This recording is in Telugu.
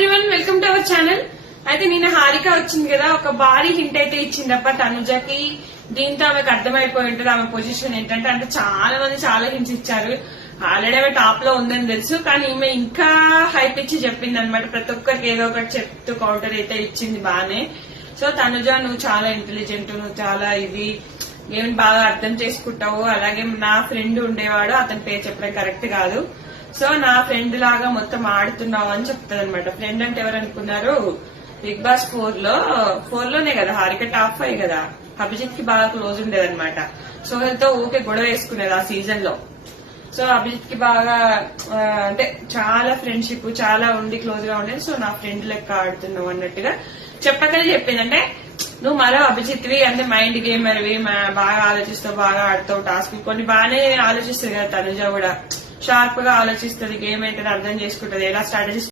Everyone, welcome to our channel. అయితే నిన్న హారిక వచ్చింది కదా, ఒక భారీ హింట్ అయితే ఇచ్చిందప్ప తనుజకి. దీంతో ఆమెకు అర్థమైపోయి ఉంటుంది ఆమె పొజిషన్ ఏంటంటే. అంటే చాలా మంది చాలా హింట్స్ ఇచ్చారు. ఆల్రెడీ ఆమె టాప్ లో ఉందని తెలుసు, కానీ ఈమె ఇంకా హైప్ ఇచ్చి చెప్పింది అనమాట. ప్రతి ఒక్కరికి ఏదో ఒకటి చెప్తూ కౌంటర్ అయితే ఇచ్చింది బానే. సో తనుజ, నువ్వు చాలా ఇంటెలిజెంట్, నువ్వు చాలా ఇది ఏమి బాగా అర్థం చేసుకుంటావు. అలాగే నా ఫ్రెండ్ ఉండేవాడు, అతని పేరు చెప్పడం కరెక్ట్ కాదు. సో నా ఫ్రెండ్ లాగా మొత్తం ఆడుతున్నావు అని చెప్తాను అనమాట. ఫ్రెండ్ అంటే ఎవరు అనుకున్నారు? బిగ్ బాస్ 4 లోనే కదా హారిక టాప్ 5 కదా. అభిజిత్ కి బాగా క్లోజ్ ఉండేదన్నమాట. సోహెల్ తో ఊకే గొడవ వేసుకునేది ఆ సీజన్ లో. సో అభిజిత్ కి బాగా అంటే చాలా ఫ్రెండ్షిప్ చాలా ఉండి క్లోజ్ గా ఉండేది. సో నా ఫ్రెండ్ లెక్క ఆడుతున్నావు అన్నట్టుగా చెప్పకనే చెప్పింది. అంటే నువ్వు మరో అభిజిత్వి, అంటే మైండ్ గేమర్వి, బాగా ఆలోచిస్తావు, బాగా ఆడతావు, టాస్క్ కొన్ని బాగానే ఆలోచిస్తుంది కదా. తనుజ కూడా షార్ప్ గా ఆలోచిస్తుంది, గేమ్ ఏంటని అర్థం చేసుకుంటది, ఎలా స్ట్రాటజీస్